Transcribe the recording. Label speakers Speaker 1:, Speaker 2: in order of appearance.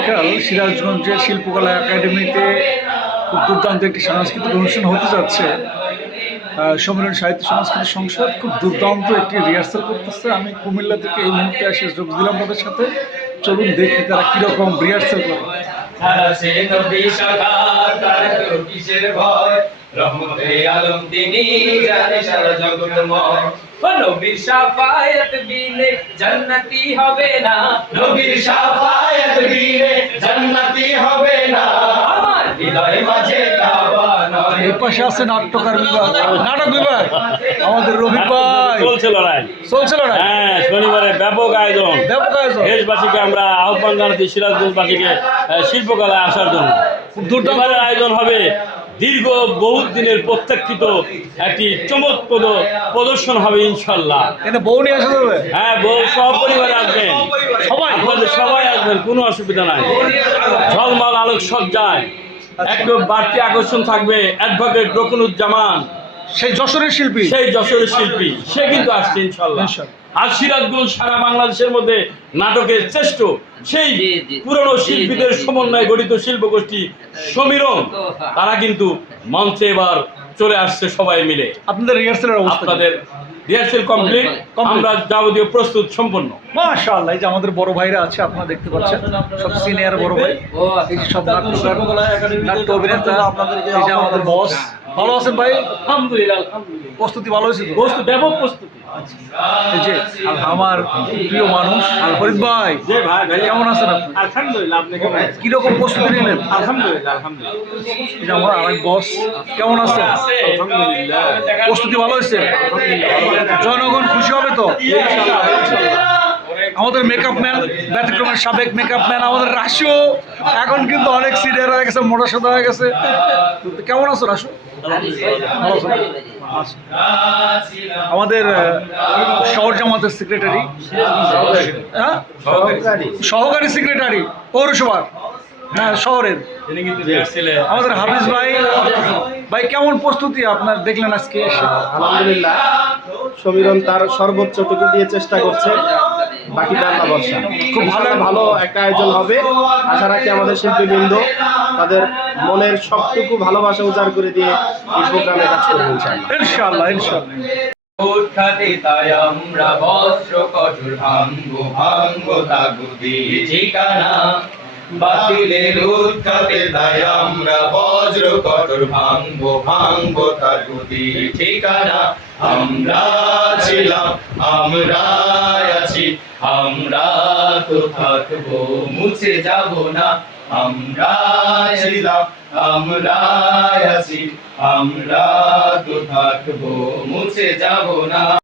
Speaker 1: আগামীকাল সিরাজগঞ্জের শিল্পকলা একাডেমিতে খুব দুর্দান্ত একটি সাংস্কৃতিক অনুষ্ঠান হতে যাচ্ছে। সম্মেলন সাহিত্য সংস্কৃতি সংসদ খুব দুর্দান্ত একটি রিহার্সাল করতেছে। আমি কুমিল্লা থেকে এই মুহূর্তে এসে যোগ দিলাম তাদের সাথে। চলুন দেখি তারা কীরকম রিহার্সাল করে।
Speaker 2: রহমতে নবীর হবে না। নবীর আমার হৃদয় মাঝে কাবা নয়।
Speaker 1: এর পাশে আছে নাট্যকার বিভাগ। নাটক বিভাগ? আমাদের রবি ভাই।
Speaker 3: চলছে লড়াই।
Speaker 1: চলছিল না
Speaker 3: হ্যাঁ শনিবারে ব্যাপক আয়োজন।
Speaker 1: ব্যাপক আয়োজন?
Speaker 3: দেশবাসীকে আমরা আহ্বান জানাচ্ছি সিরাজগঞ্জবাসীকে আসার জন্য।
Speaker 1: খুব দুর্দান্ত
Speaker 3: আয়োজন হবে দীর্ঘ বহু দিনের প্রত্যাখ্যিত একটি চমৎপ্রদ প্রদর্শন হবে ইনশাল্লাহ
Speaker 1: বউ নিয়ে আসা যাবে?
Speaker 3: হ্যাঁ বউ সপরিবারে আসবেন।
Speaker 1: সবাই?
Speaker 3: সবাই আসবেন কোনো অসুবিধা নাই। ঝলমল আলোক সজ্জায় একটু বাড়তি আকর্ষণ থাকবে অ্যাডভোকেট রকুনুজ্জামান।
Speaker 1: সেই যশোরের শিল্পী?
Speaker 3: সেই যশোরের শিল্পী। সে কিন্তু আসছে ইনশাল্লাহ। আর সিরাজগঞ্জ সারা বাংলাদেশের মধ্যে নাটকের শ্রেষ্ঠ। সেই। পুরনো শিল্পীদের সমন্বয়ে গঠিত শিল্পগোষ্ঠী সমীরন তারা কিন্তু মঞ্চে এবার চলে আসছে সবাই মিলে।
Speaker 1: আপনাদের রিহার্সালের অবস্থা
Speaker 3: আপনাদের রিহার্সেল কমপ্লিট. আমরা যাবতীয় প্রস্তুত সম্পন্ন।
Speaker 1: মাশাআল্লাহ এই যে আমাদের বড় ভাইরা আছে আপনারা দেখতে পাচ্ছেন। সব সিনিয়র বড় ভাই।
Speaker 2: ও আচ্ছা।
Speaker 1: এই যে সব নাট্যকার নাট্য অভিনেতা এই যে আমাদের বস ভালো আছেন ভাই?
Speaker 3: আলহামদুলিল্লাহ আলহামদুলিল্লাহ।
Speaker 1: প্রস্তুতি ভালো হয়েছে তো?
Speaker 3: প্রস্তুত ব্যাপক প্রস্তুতি।
Speaker 1: এই যে আমার প্রিয় মানুষ ফরিদ ভাই কেমন আছেন আপনি?
Speaker 3: আলহামদুলিল্লাহ আপনি কেমন
Speaker 1: কীরকম প্রস্তুতি নিলেন?
Speaker 3: আলহামদুলিল্লাহ আলহামদুলিল্লাহ।
Speaker 1: এই আমার আরেক বস কেমন আছেন?
Speaker 3: আলহামদুলিল্লাহ।
Speaker 1: প্রস্তুতি ভালো হয়েছে? জনগণ খুশি হবে তো? আমাদের মেকআপ ম্যান ব্যতিক্রমের সাবেক মেকআপ ম্যান আমাদের রাশিও এখন কিন্তু অনেক সিনিয়র হয়ে গেছে, মোটা সোটা হয়ে গেছে। কেমন আছো রাশু? আচ্ছা। আমাদের শহর জামাতের সেক্রেটারি হ্যাঁ? সহকারী সেক্রেটারি পৌরসভার। হ্যাঁ শহরের। আমাদের হাফিজ ভাই। ভাই, কেমন প্রস্তুতি আপনার দেখলেন আজকে?
Speaker 4: আলহামদুলিল্লাহ। সমীরন তার সর্বোচ্চটুকু দিয়ে চেষ্টা করছে। বাকিটা আল্লাহ খুব ভালো ভালো একটা আয়োজন হবে। আশা রাখি আমাদের শিল্পীবৃন্দ তাদের মনের সবটুকু ভালোবাসা উজাড় করে দিয়ে এই প্রোগ্রামে কাজ করবে ইনশাআল্লাহ।
Speaker 1: ইনশাআল্লাহ ইনশাআল্লাহ।
Speaker 2: উৎখাতে তাই আমরা বস্ত্র কঠোর ভাঙ্গ ভাঙ্গো তাগুদি ঠিকানা বাতিলের উৎখাতে তাই আমরা। বজ্র কঠোর ভাঙ্গো ভাঙ্গো তাগুদি ঠিকানা আমরা ছিলাম আমরা আছি। আমরা তো থাকব, মুছে যাব না। আমরা ছিলাম আমরা আছি। আমরা তো থাকব, মুছে যাব না।